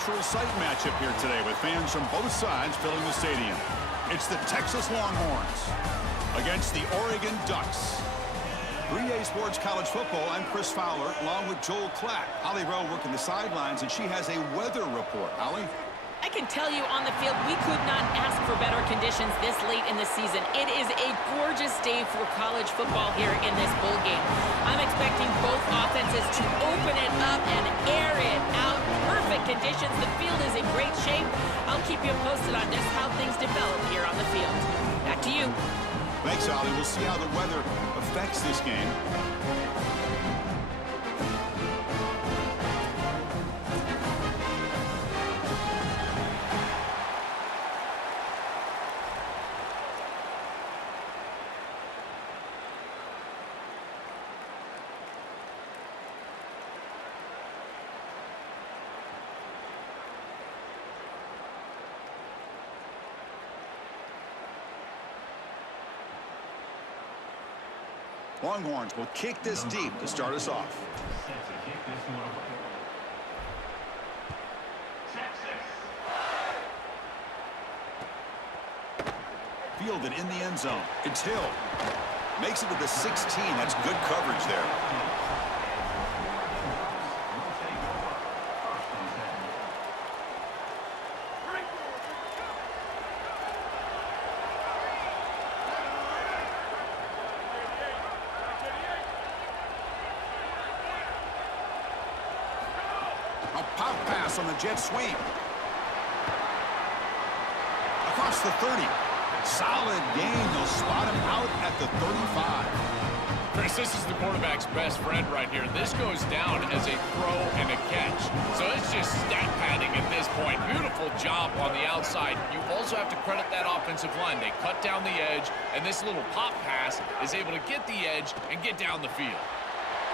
cultural sight matchup here today with fans from both sides filling the stadium. It's the Texas Longhorns against the Oregon Ducks. 3A Sports College Football, I'm Chris Fowler, along with Joel Clack. Holly Rowe working the sidelines, and she has a weather report. Holly? I can tell you on the field, we could not ask for better conditions this late in the season. It is a gorgeous day for college football here in this bowl game. I'm expecting both offenses to open it up and air it out. Perfect conditions. The field is in great shape. I'll keep you posted on just how things develop here on the field. Back to you. Thanks, Holly. We'll see how the weather affects this game. Longhorns will kick this deep to start us off. Fielded in the end zone. It's Hill. Makes it to the 16. That's good coverage there. Pop pass on the jet sweep. Across the 30. Solid gain. They'll spot him out at the 35. Chris, this is the quarterback's best friend right here. This goes down as a throw and a catch. So it's just stat padding at this point. Beautiful job on the outside. You also have to credit that offensive line. They cut down the edge, and this little pop pass is able to get the edge and get down the field.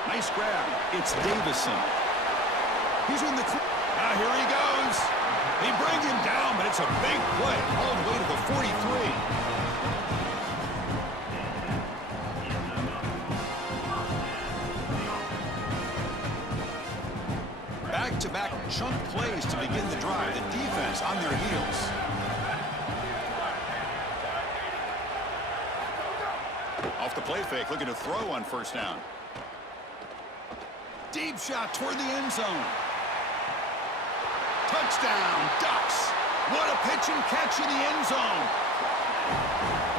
Nice grab. It's Davison. He's in the... here he goes. They bring him down, but it's a big play all the way to the 43. Back-to-back chunk plays to begin the drive. The defense on their heels. Off the play fake, looking to throw on first down. Deep shot toward the end zone. Touchdown, Ducks. What a pitch and catch in the end zone.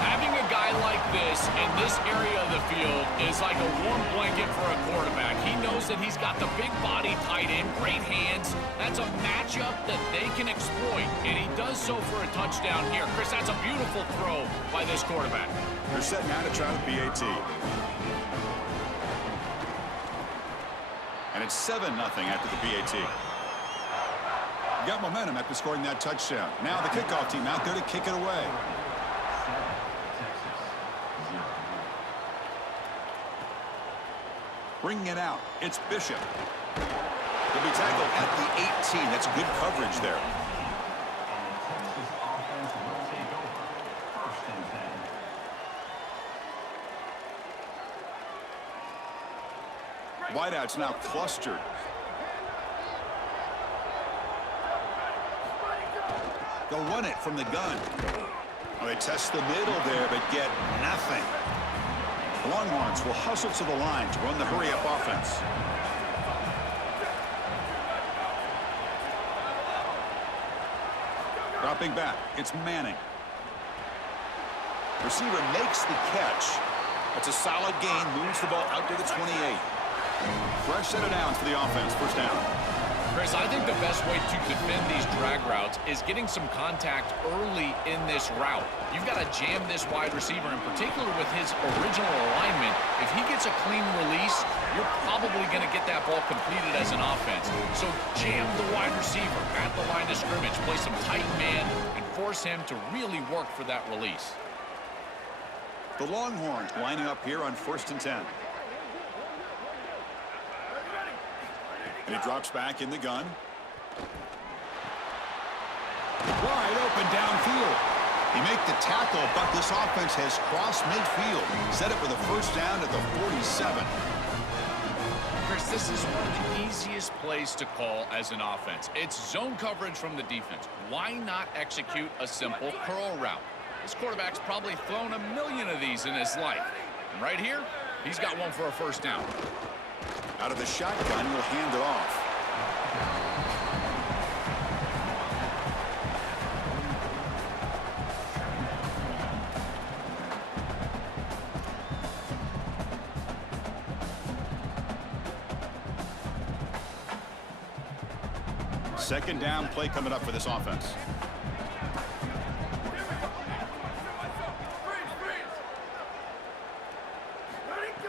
Having a guy like this in this area of the field is like a warm blanket for a quarterback. He knows that he's got the big body tight end, great hands. That's a matchup that they can exploit, and he does so for a touchdown here. Chris, that's a beautiful throw by this quarterback. They're setting out to try the PAT. And it's 7-0 after the PAT. Got momentum after scoring that touchdown. Now the kickoff team out there to kick it away. Bringing it out. It's Bishop. He'll be tackled at the 18. That's good coverage there. Wideouts now clustered. They'll run it from the gun. Well, they test the middle there, but get nothing. The Longhorns will hustle to the line to run the hurry-up offense. Dropping back, it's Manning. Receiver makes the catch. That's a solid gain, moves the ball out to the 28. Fresh set of downs for the offense, first down. Chris, I think the best way to defend these drag routes is getting some contact early in this route. You've got to jam this wide receiver, in particular with his original alignment. If he gets a clean release, you're probably going to get that ball completed as an offense. So jam the wide receiver at the line of scrimmage, play some tight man, and force him to really work for that release. The Longhorns lining up here on 1st and 10. And he drops back in the gun. Wide open downfield. He made the tackle, but this offense has crossed midfield. Set up with a first down at the 47. Chris, this is one of the easiest plays to call as an offense. It's zone coverage from the defense. Why not execute a simple curl route? This quarterback's probably thrown a million of these in his life. And right here, he's got one for a first down. Out of the shotgun, he'll hand it off. Second down play coming up for this offense.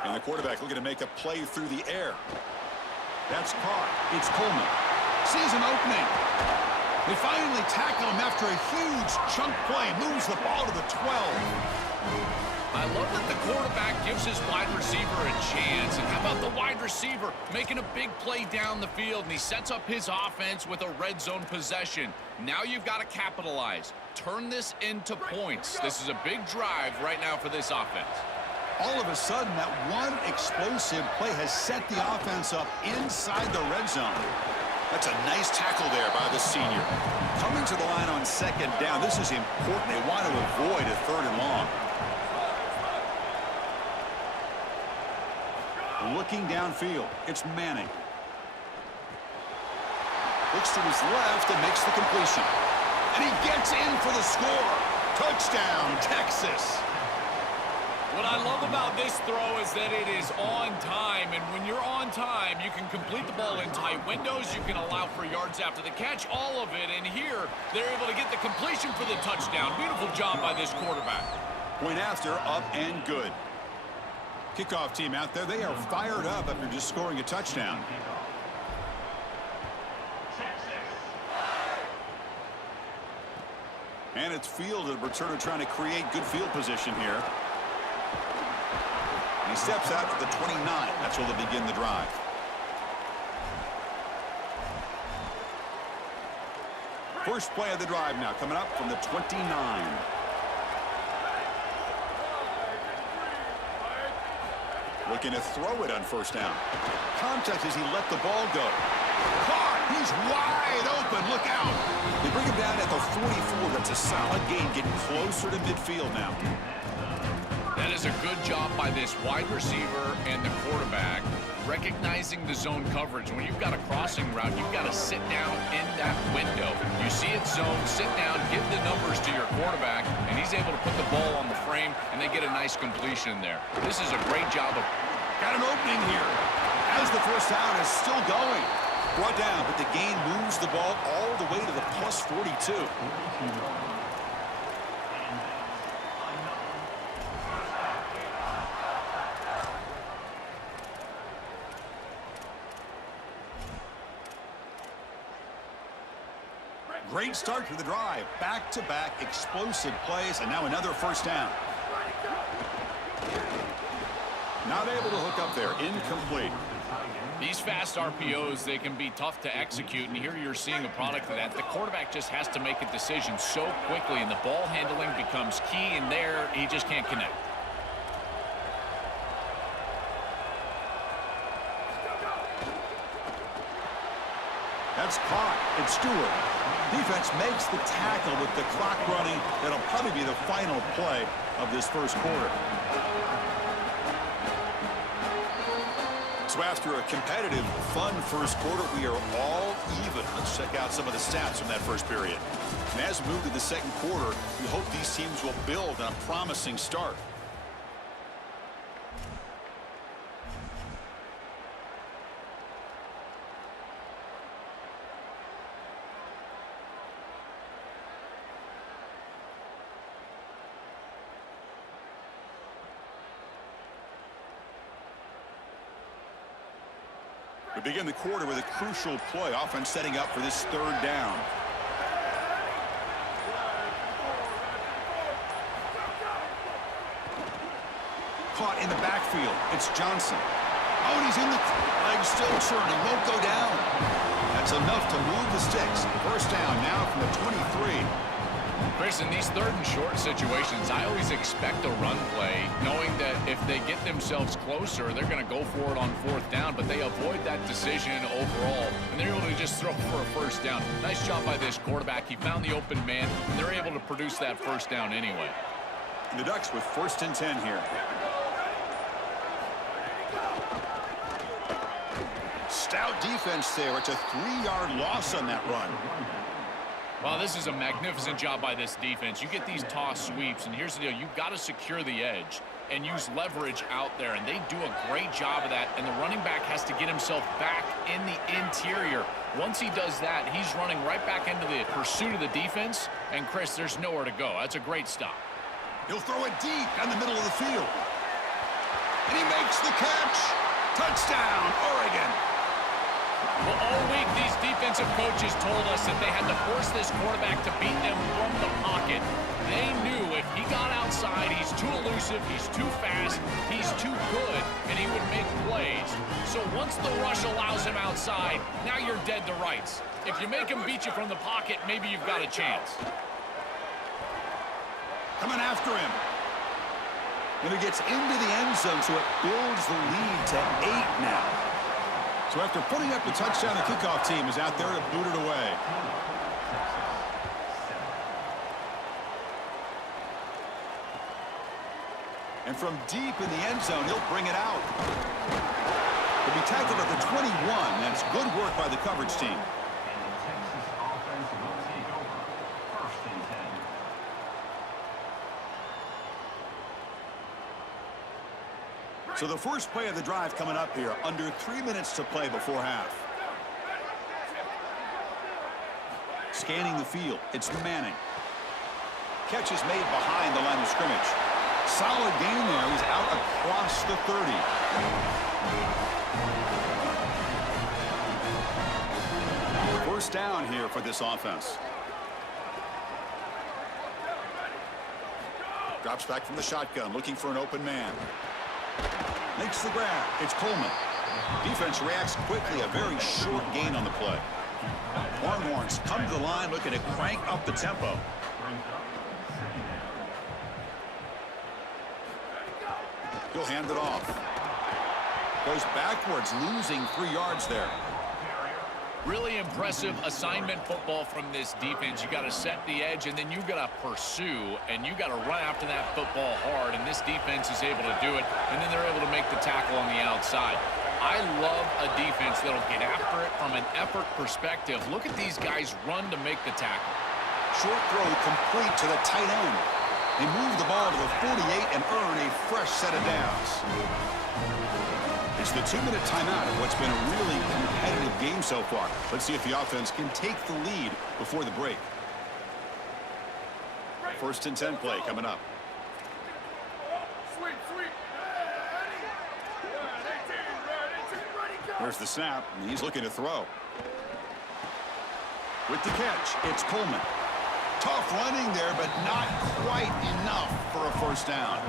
And the quarterback looking to make a play through the air. That's caught. It's Coleman. Sees an opening. They finally tackle him after a huge chunk play. Moves the ball to the 12. I love that the quarterback gives his wide receiver a chance. And how about the wide receiver making a big play down the field, and he sets up his offense with a red zone possession. Now you've got to capitalize. Turn this into points. This is a big drive right now for this offense. All of a sudden, that one explosive play has set the offense up inside the red zone. That's a nice tackle there by the senior. Coming to the line on second down, this is important. They want to avoid a third and long. Looking downfield, it's Manning. Looks to his left and makes the completion. And he gets in for the score. Touchdown, Texas. What I love about this throw is that it is on time, and when you're on time, you can complete the ball in tight windows, you can allow for yards after the catch, all of it, and here, they're able to get the completion for the touchdown. Beautiful job by this quarterback. Point after, up and good. Kickoff team out there, they are fired up after just scoring a touchdown. And it's fielded. Returner trying to create good field position here. He steps out at the 29. That's where they'll begin the drive. First play of the drive now coming up from the 29. Looking to throw it on first down. Contact as he let the ball go. Caught! He's wide open. Look out! They bring him down at the 44. That's a solid gain, getting closer to midfield now. That is a good job by this wide receiver and the quarterback, recognizing the zone coverage. When you've got a crossing route, you've got to sit down in that window. You see it zone, sit down, give the numbers to your quarterback, and he's able to put the ball on the frame, and they get a nice completion there. This is a great job of... Got an opening here. As the first down is still going. Brought down, but the gain moves the ball all the way to the plus 42. Great start to the drive. Back-to-back explosive plays, and now another first down. Not able to hook up there. Incomplete. These fast RPOs, they can be tough to execute, and here you're seeing a product of that. The quarterback just has to make a decision so quickly, and the ball handling becomes key, and there he just can't connect. That's caught. It's Stewart. Defense makes the tackle with the clock running. That'll probably be the final play of this first quarter. So after a competitive, fun first quarter, we are all even. Let's check out some of the stats from that first period. And as we move to the second quarter, we hope these teams will build on a promising start. We begin the quarter with a crucial play. Offense setting up for this third down. Caught in the backfield. It's Johnson. Oh, and he's in the leg, still churning. Won't go down. That's enough to move the sticks. First down now from the 23. Chris, in these 3rd and short situations, I always expect a run play, knowing that if they get themselves closer, they're going to go for it on 4th down, but they avoid that decision overall, and they're able to just throw for a 1st down. Nice job by this quarterback. He found the open man, and they're able to produce that 1st down anyway. The Ducks with 1st and 10 here. Stout defense there. It's a 3-yard loss on that run. Well, this is a magnificent job by this defense. You get these toss sweeps, and here's the deal. You've got to secure the edge and use leverage out there, and they do a great job of that, and the running back has to get himself back in the interior. Once he does that, he's running right back into the pursuit of the defense, and, Chris, there's nowhere to go. That's a great stop. He'll throw it deep down the middle of the field. And he makes the catch. Touchdown, Oregon. Well, all week, these defensive coaches told us that they had to force this quarterback to beat them from the pocket. They knew if he got outside, he's too elusive, he's too fast, he's too good, and he would make plays. So once the rush allows him outside, now you're dead to rights. If you make him beat you from the pocket, maybe you've got a chance. Coming after him. And it gets into the end zone, so it builds the lead to 8 now. So after putting up the touchdown, the kickoff team is out there to boot it away. And from deep in the end zone, he'll bring it out. He'll be tackled at the 21. That's good work by the coverage team. So the first play of the drive coming up here, under 3 minutes to play before half. Scanning the field, it's Manning. Catch is made behind the line of scrimmage. Solid gain there, he's out across the 30. First down here for this offense. Drops back from the shotgun, looking for an open man. Makes the grab. It's Coleman. Defense reacts quickly. A very short gain on the play. Longhorns come to the line looking to crank up the tempo. He'll hand it off. Goes backwards, losing 3 yards there. Really impressive assignment football from this defense. You got to set the edge, and then you got to pursue, and you got to run after that football hard, and this defense is able to do it, and then they're able to make the tackle on the outside. I love a defense that'll get after it from an effort perspective. Look at these guys run to make the tackle. Short throw complete to the tight end. They move the ball to the 48 and earn a fresh set of downs. It's the 2-minute timeout of what's been a really competitive game so far. Let's see if the offense can take the lead before the break. 1st and 10 play coming up. There's the snap, and he's looking to throw. With the catch, it's Coleman. Tough running there, but not quite enough for a first down.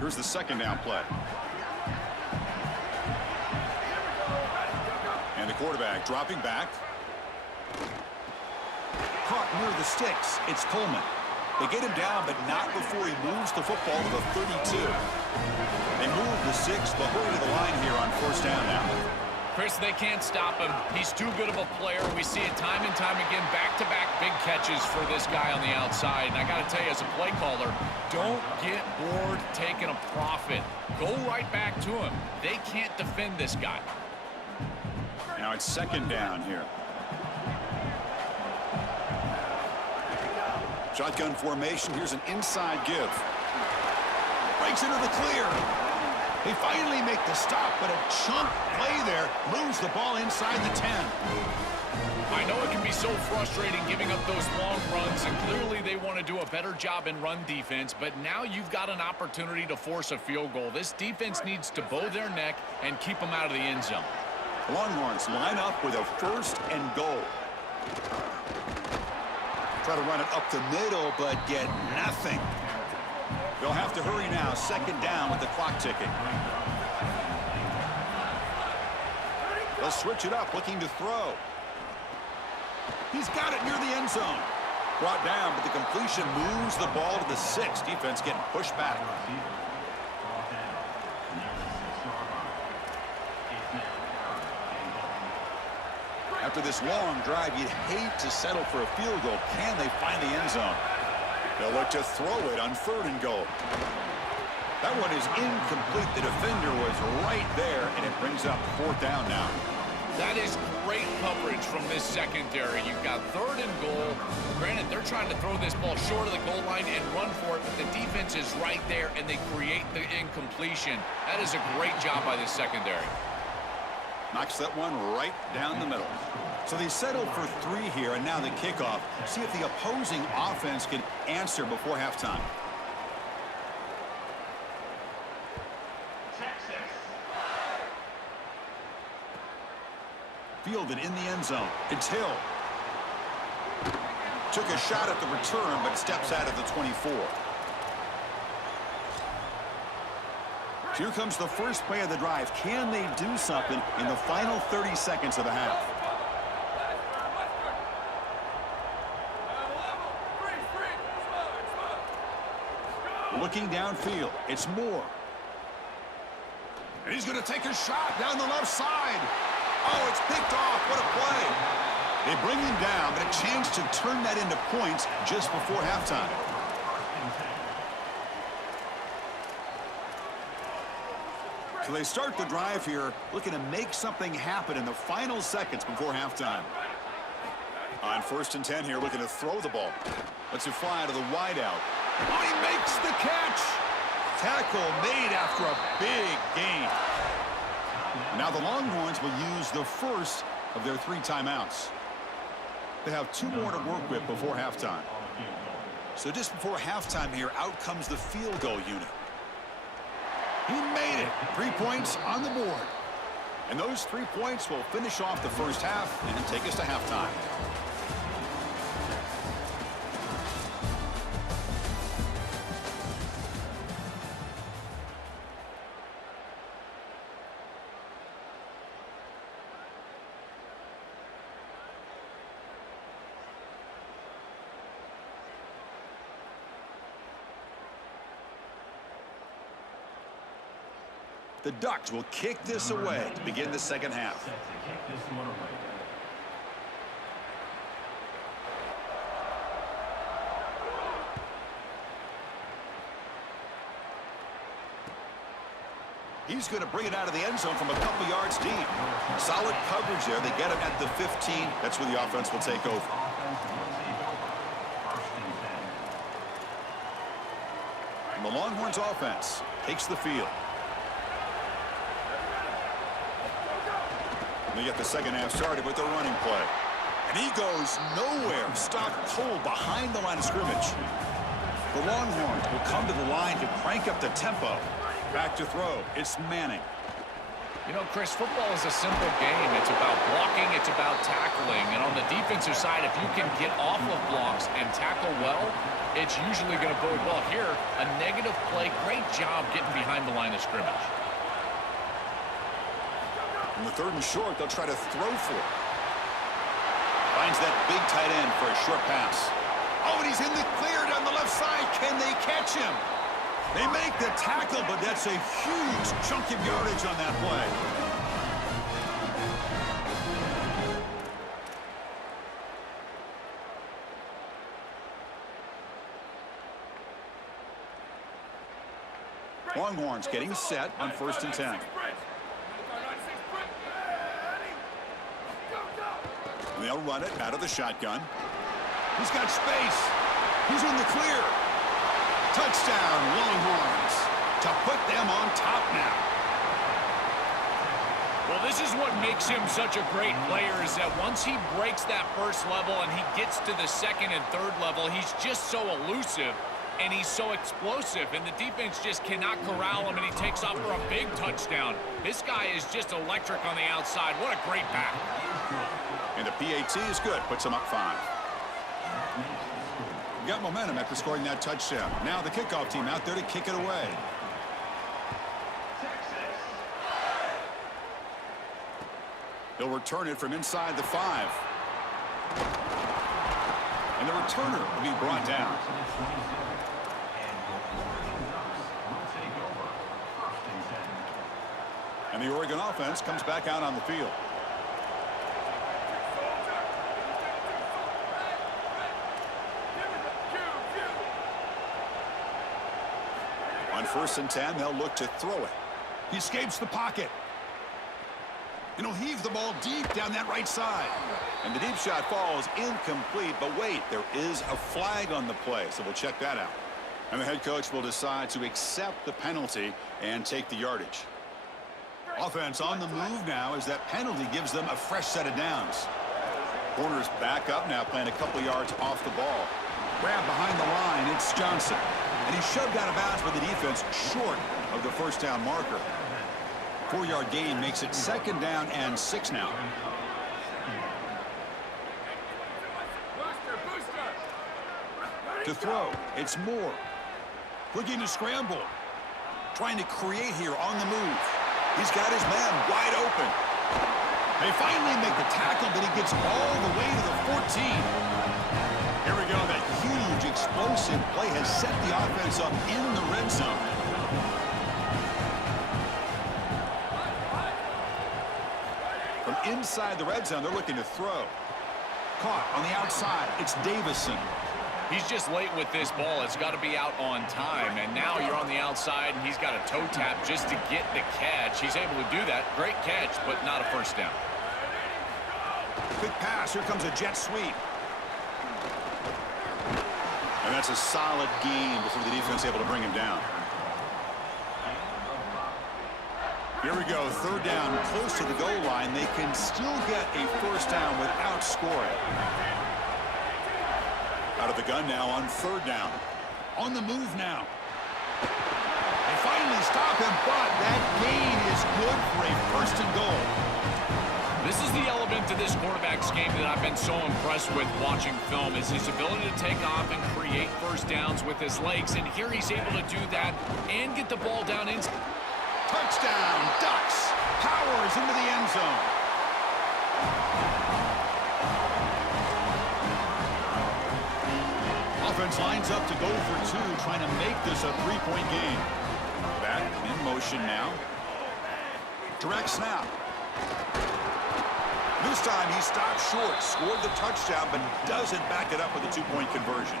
Here's the 2nd down play. And the quarterback dropping back. Caught near the sticks. It's Coleman. They get him down, but not before he moves the football to the 32. They move the 6, but hurry to the line here on 1st down now. Chris, they can't stop him. He's too good of a player. We see it time and time again, back-to-back big catches for this guy on the outside. And I got to tell you, as a play caller, don't get bored taking a profit. Go right back to him. They can't defend this guy. Now it's 2nd down here. Shotgun formation. Here's an inside give. Breaks into the clear. They finally make the stop, but a chunk play there moves the ball inside the 10. I know it can be so frustrating giving up those long runs, and clearly they want to do a better job in run defense, but now you've got an opportunity to force a field goal. This defense needs to bow their neck and keep them out of the end zone. Longhorns line up with a 1st and goal. Try to run it up the middle, but get nothing. They'll have to hurry now. 2nd down with the clock ticking. They'll switch it up, looking to throw. He's got it near the end zone. Brought down, but the completion moves the ball to the 6. Defense getting pushed back. After this long drive, you'd hate to settle for a field goal. Can they find the end zone? They'll look to throw it on 3rd and goal. That one is incomplete. The defender was right there, and it brings up 4th down now. That is great coverage from this secondary. You've got 3rd and goal. Granted, they're trying to throw this ball short of the goal line and run for it, but the defense is right there, and they create the incompletion. That is a great job by this secondary. Knocks that one right down the middle. So they settled for 3 here, and now the kickoff. See if the opposing offense can answer before halftime. Fielded in the end zone. It's Hill. Took a shot at the return, but steps out of the 24. Here comes the first play of the drive. Can they do something in the final 30 seconds of the half? Looking downfield. It's Moore. And he's going to take a shot down the left side. Oh, it's picked off. What a play. They bring him down, but a chance to turn that into points just before halftime. So they start the drive here, looking to make something happen in the final seconds before halftime. On 1st and 10 here, looking to throw the ball. Lets it fly to the wideout. Oh, he makes the catch. Tackle made after a big gain. Now the Longhorns will use the first of their 3 timeouts. They have 2 more to work with before halftime. So just before halftime here, out comes the field goal unit. He made it. 3 points on the board. And those 3 points will finish off the first half and take us to halftime. The Ducks will kick this away to begin the second half. He's going to bring it out of the end zone from a couple yards deep. Solid coverage there. They get him at the 15. That's where the offense will take over. And the Longhorns offense takes the field. They get the second half started with the running play. And he goes nowhere. Stopped cold behind the line of scrimmage. The Longhorns will come to the line to crank up the tempo. Back to throw. It's Manning. You know, Chris, football is a simple game. It's about blocking. It's about tackling. And on the defensive side, if you can get off of blocks and tackle well, it's usually going to bode well. Here, a negative play. Great job getting behind the line of scrimmage. On the 3rd and short, they'll try to throw for it. Finds that big tight end for a short pass. Oh, and he's in the clear down the left side. Can they catch him? They make the tackle, but that's a huge chunk of yardage on that play. Longhorns getting set on 1st and 10. They'll run it out of the shotgun. He's got space. He's in the clear. Touchdown, Longhorns, to put them on top now. Well, this is what makes him such a great player, is that once he breaks that first level and he gets to the 2nd and 3rd level, he's just so elusive and he's so explosive, and the defense just cannot corral him, and he takes off for a big touchdown. This guy is just electric on the outside. What a great back. And the PAT is good. Puts him up 5. Got momentum after scoring that touchdown. Now the kickoff team out there to kick it away. He'll return it from inside the 5. And the returner will be brought down. And the Oregon offense comes back out on the field. On 1st and 10, they'll look to throw it. He escapes the pocket. And he'll heave the ball deep down that right side. And the deep shot falls incomplete. But wait, there is a flag on the play, so we'll check that out. And the head coach will decide to accept the penalty and take the yardage. Offense on the move now as that penalty gives them a fresh set of downs. Corners back up now, playing a couple yards off the ball. Grab behind the line, it's Johnson. And he's shoved out of bounds by the defense short of the first down marker. 4-yard gain makes it 2nd down and 6 now. To throw, it's Moore. Looking to scramble. Trying to create here on the move. He's got his man wide open. They finally make the tackle, but he gets all the way to the 14. Here we go. That huge explosive play has set the offense up in the red zone. From inside the red zone, they're looking to throw. Caught on the outside. It's Davison. He's just late with this ball. It's got to be out on time. And now you're on the outside, and he's got a toe tap just to get the catch. He's able to do that. Great catch, but not a first down. Quick pass. Here comes a jet sweep. And that's a solid gain before the defense able to bring him down. Here we go. 3rd down, close to the goal line. They can still get a first down without scoring. Out of the gun now on 3rd down. On the move now. They finally stop him, but that gain is good for a 1st and goal. This is the element to this quarterback's game that I've been so impressed with watching film, is his ability to take off and create first downs with his legs. And here he's able to do that and get the ball down in. Touchdown, Ducks. Powers into the end zone. Offense lines up to go for 2, trying to make this a 3-point game. Back in motion now. Direct snap. This time he stopped short, scored the touchdown, but doesn't back it up with a 2-point conversion.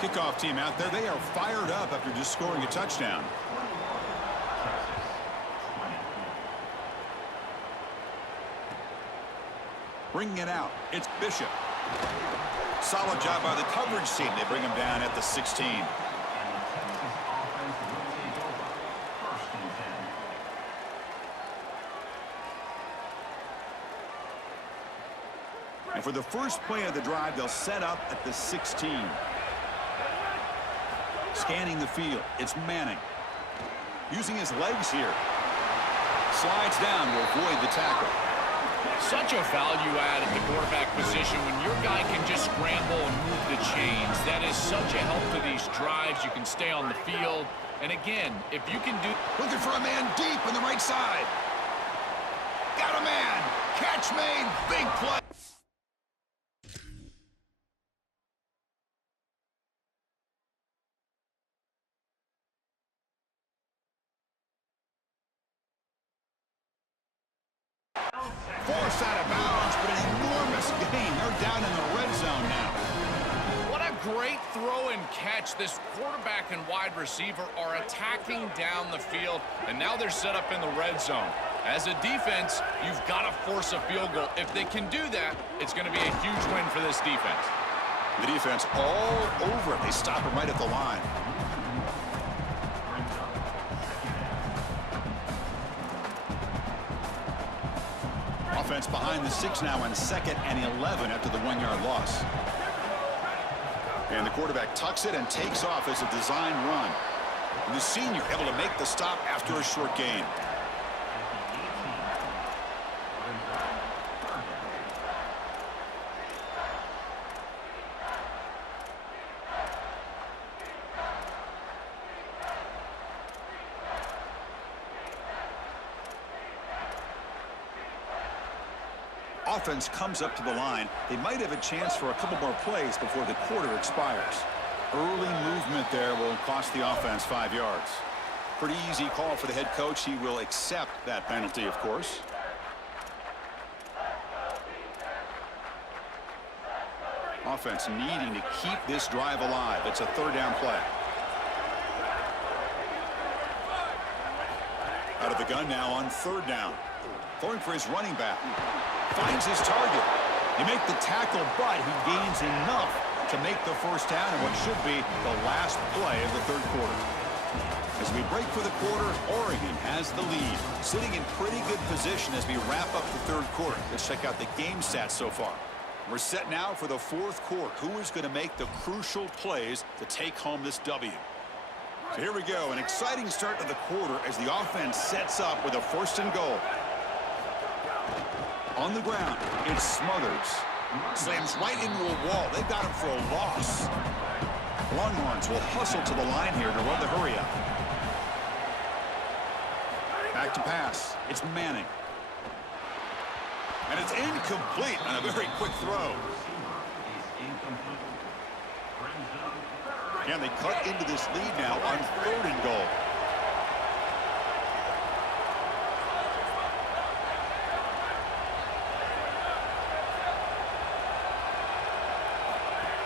Kickoff team out there, they are fired up after just scoring a touchdown. Bringing it out, it's Bishop. Solid job by the coverage team. They bring him down at the 16. And for the first play of the drive, they'll set up at the 16. Scanning the field, it's Manning. Using his legs here. Slides down to avoid the tackle. Such a value add at the quarterback position when your guy can just scramble and move the chains. That is such a help to these drives. You can stay on the field. And again, if you can do... Looking for a man deep on the right side. Got a man. Catch made. Big play. Forced out of bounds, but an enormous gain. They're down in the red zone now. What a great throw and catch. This quarterback and wide receiver are attacking down the field, and now they're set up in the red zone. As a defense, you've got to force a field goal. If they can do that, it's going to be a huge win for this defense. The defense all over it. They stop him right at the line. Offense behind the 6 now on 2nd and 11 after the 1-yard loss. And the quarterback tucks it and takes off as a design run. And the senior able to make the stop after a short gain. offense comes up to the line, they might have a chance for a couple more plays before the quarter expires. Early movement there will cost the offense 5 yards. Pretty easy call for the head coach. He will accept that penalty, of course. Offense needing to keep this drive alive. It's a third down play. Out of the gun now on third down. Throwing for his running back. Finds his target. They make the tackle, but he gains enough to make the first down in what should be the last play of the third quarter. As we break for the quarter, Oregon has the lead. Sitting in pretty good position as we wrap up the third quarter. Let's check out the game stats so far. We're set now for the fourth quarter. Who is going to make the crucial plays to take home this W? So here we go. An exciting start to the quarter as the offense sets up with a first and goal. On the ground, it's Smothers. Slams right into a wall. They've got him for a loss. Longhorns will hustle to the line here to run the hurry up. Back to pass. It's Manning. And it's incomplete on a very quick throw. And they cut into this lead now on third and goal.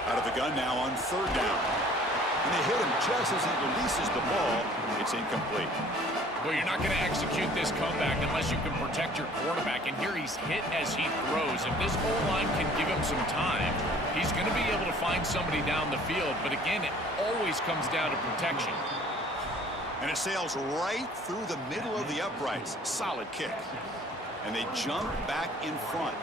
Out of the gun now on third down. And they hit him just as he releases the ball. It's incomplete. Well, you're not going to execute this comeback unless you can protect your quarterback. And here he's hit as he throws. If this O-line can give him some time, he's going to be able to find somebody down the field. But again, it always comes down to protection. And it sails right through the middle of the uprights. Solid kick. And they jump back in front.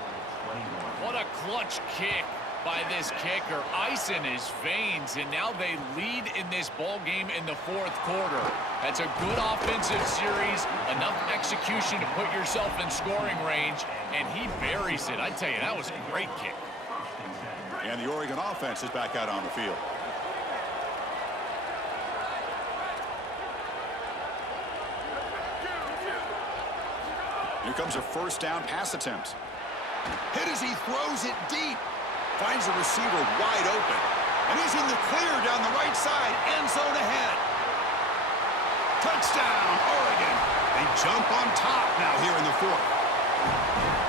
What a clutch kick by this kicker. Ice in his veins, and now they lead in this ball game in the fourth quarter. That's a good offensive series, enough execution to put yourself in scoring range, and he buries it. I tell you, that was a great kick. And the Oregon offense is back out on the field. Here comes a first down pass attempt. Hit as he throws it deep. Finds the receiver wide open. And he's in the clear down the right side. End zone ahead. Touchdown, Oregon. They jump on top now here in the fourth.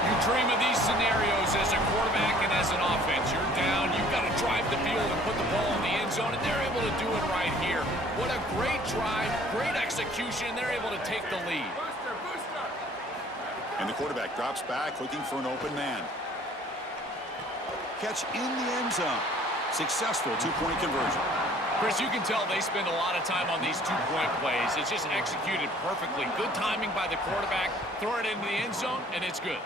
You dream of these scenarios as a quarterback and as an offense. You're down. You've got to drive the field and put the ball in the end zone, and they're able to do it right here. What a great drive, great execution. They're able to take the lead. And the quarterback drops back, looking for an open man. Catch in the end zone. Successful two-point conversion. Chris, you can tell they spend a lot of time on these two-point plays. It's just executed perfectly. Good timing by the quarterback. Throw it into the end zone, and it's good.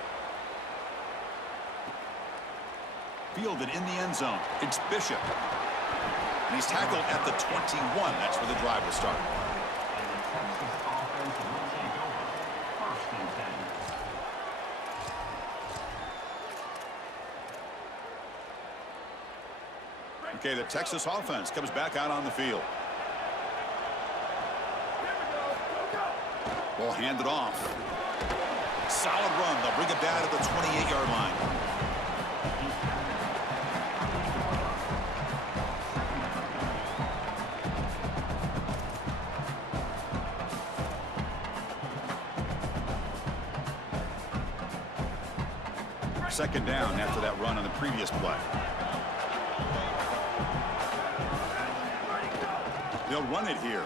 Fielded in the end zone. It's Bishop. And he's tackled at the 21. That's where the drive will start. Okay, the Texas offense comes back out on the field. Ball handed off. Solid run. They'll bring it down to the 28-yard line. Second down after that run on the previous play. They'll run it here.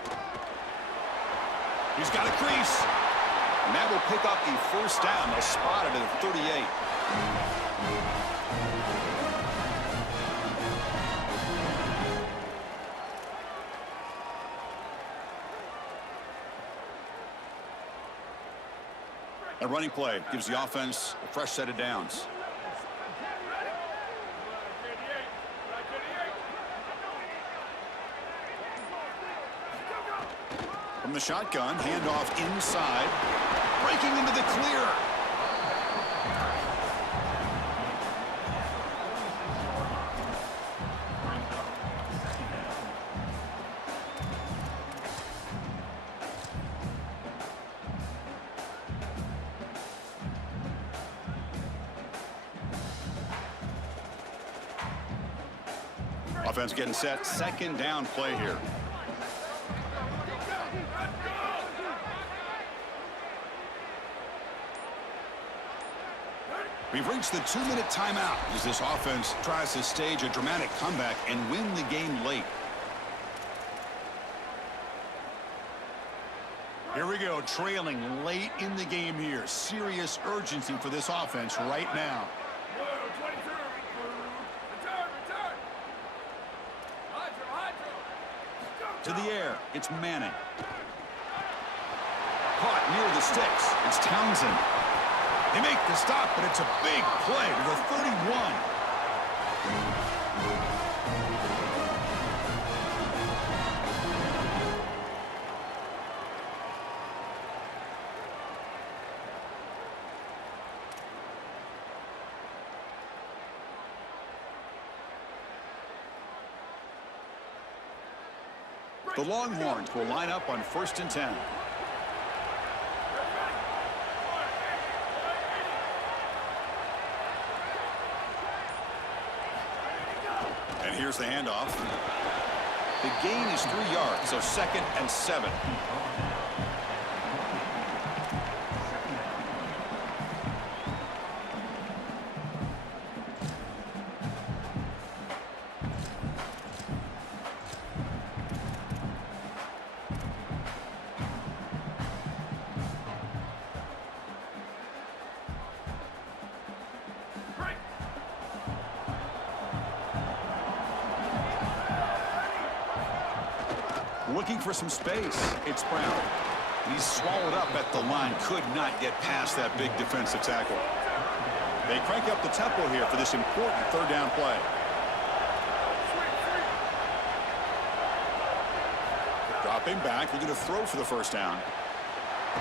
He's got a crease. And that will pick up the first down. They'll spot it at the 38. A running play gives the offense a fresh set of downs. From the shotgun, handoff inside, breaking into the clear. Offense getting set. Second down play here. We've reached the 2-minute timeout as this offense tries to stage a dramatic comeback and win the game late. Here we go, trailing late in the game here. Serious urgency for this offense right now. To the air, it's Manning. Caught near the sticks, it's Townsend. They make the stop, but it's a big play to the 31. The Longhorns will line up on 1st and 10. And here's the handoff. The gain is 3 yards, so 2nd and 7. Looking for some space. It's Brown. He's swallowed up at the line. Could not get past that big defensive tackle. They crank up the tempo here for this important 3rd down play. Dropping back, looking to throw for the 1st down.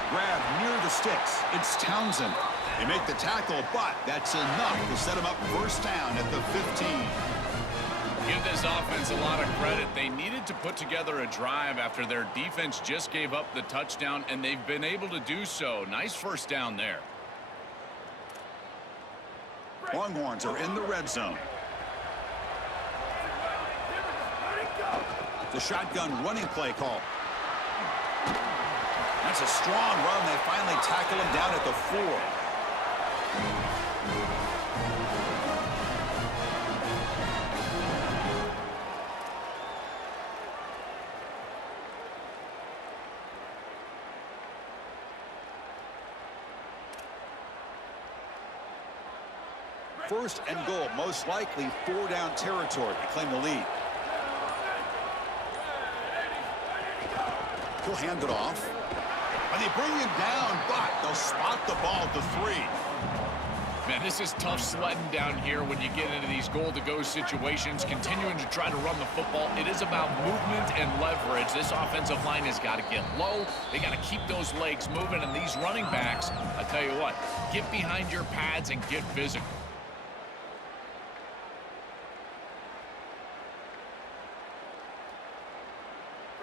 Grab near the sticks. It's Townsend. They make the tackle, but that's enough to set him up 1st down at the 15. Give this offense a lot of credit. They needed to put together a drive after their defense just gave up the touchdown, and they've been able to do so. Nice 1st down there. Longhorns are in the red zone. The shotgun running play call. That's a strong run. They finally tackle him down at the 4. First and goal, most likely 4 down territory to claim the lead. He'll hand it off. And they bring him down, but they'll spot the ball at the 3. Man, this is tough sledding down here when you get into these goal-to-go situations, continuing to try to run the football. It is about movement and leverage. This offensive line has got to get low. They got to keep those legs moving, and these running backs, I tell you what, get behind your pads and get physical.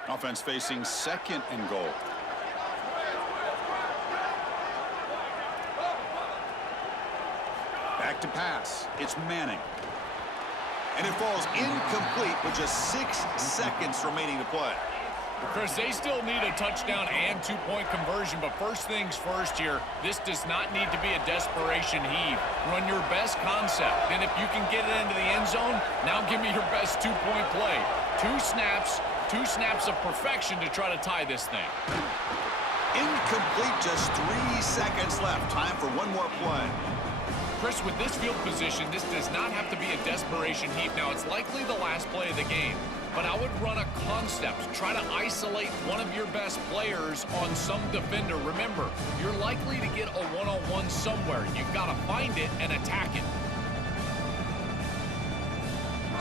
Offense facing 2nd and goal. Back to pass. It's Manning. And it falls incomplete with just 6 seconds remaining to play. Chris, they still need a touchdown and 2-point conversion, but first things first here, this does not need to be a desperation heave. Run your best concept, and if you can get it into the end zone, now give me your best 2-point play. 2 snaps of perfection to try to tie this thing. Incomplete, just 3 seconds left. Time for one more play. Chris, with this field position, this does not have to be a desperation heave. Now, it's likely the last play of the game, but I would run a concept. Try to isolate one of your best players on some defender. Remember, you're likely to get a one-on-one somewhere. You've got to find it and attack it.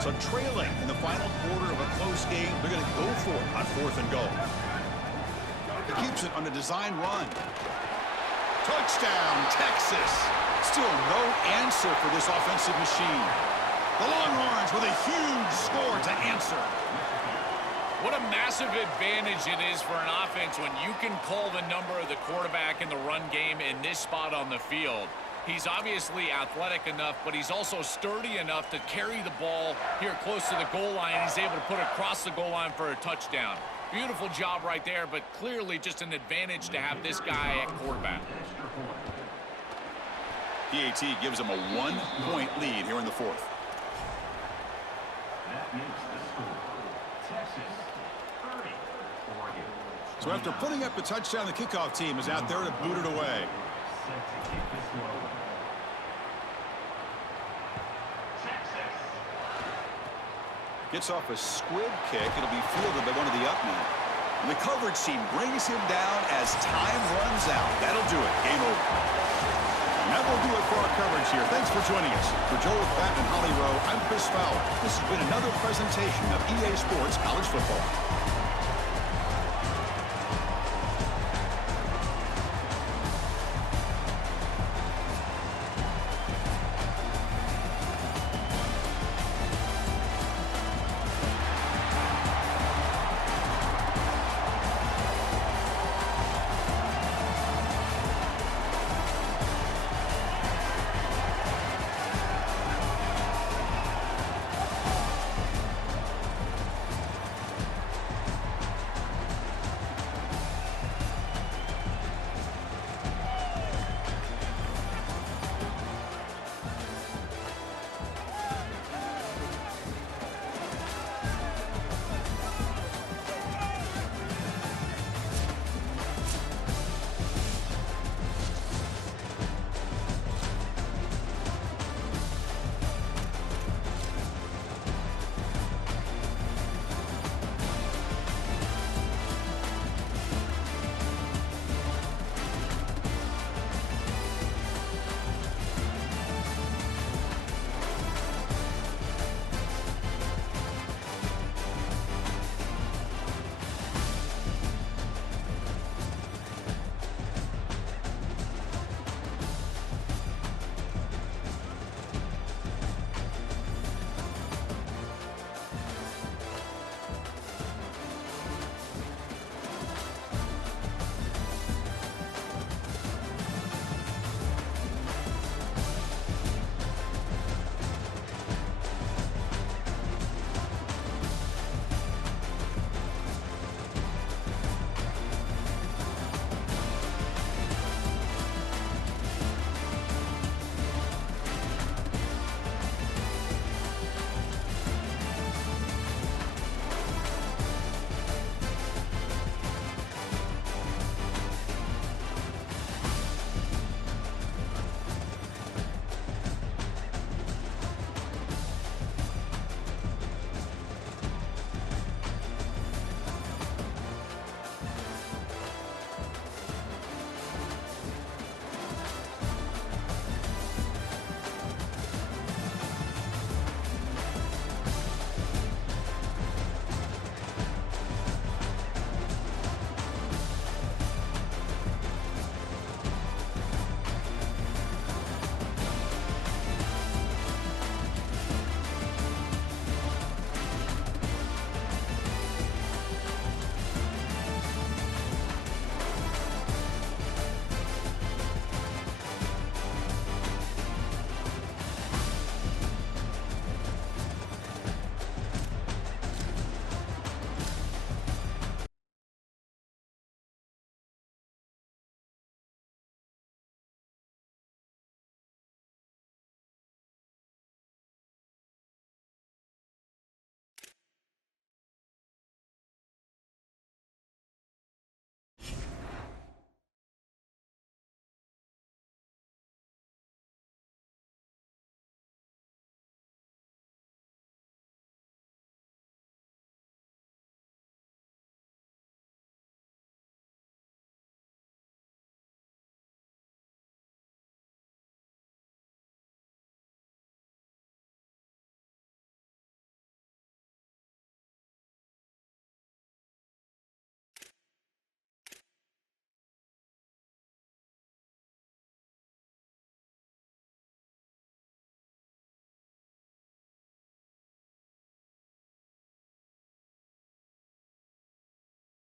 So trailing in the final quarter of a close game, they're going to go for it on 4th and goal. He keeps it on a design run. Touchdown, Texas. Still no answer for this offensive machine. The Longhorns with a huge score to answer. What a massive advantage it is for an offense when you can call the number of the quarterback in the run game in this spot on the field. He's obviously athletic enough, but he's also sturdy enough to carry the ball here close to the goal line. He's able to put it across the goal line for a touchdown. Beautiful job right there, but clearly just an advantage to have this guy at quarterback. PAT gives them a 1-point lead here in the fourth. So after putting up a touchdown, the kickoff team is out there to boot it away. Gets off a squib kick. It'll be fielded by one of the up men. And the coverage team brings him down as time runs out. That'll do it. Game over. And that will do it for our coverage here. Thanks for joining us. For Joel, Pat, and Holly Rowe, I'm Chris Fowler. This has been another presentation of EA Sports College Football.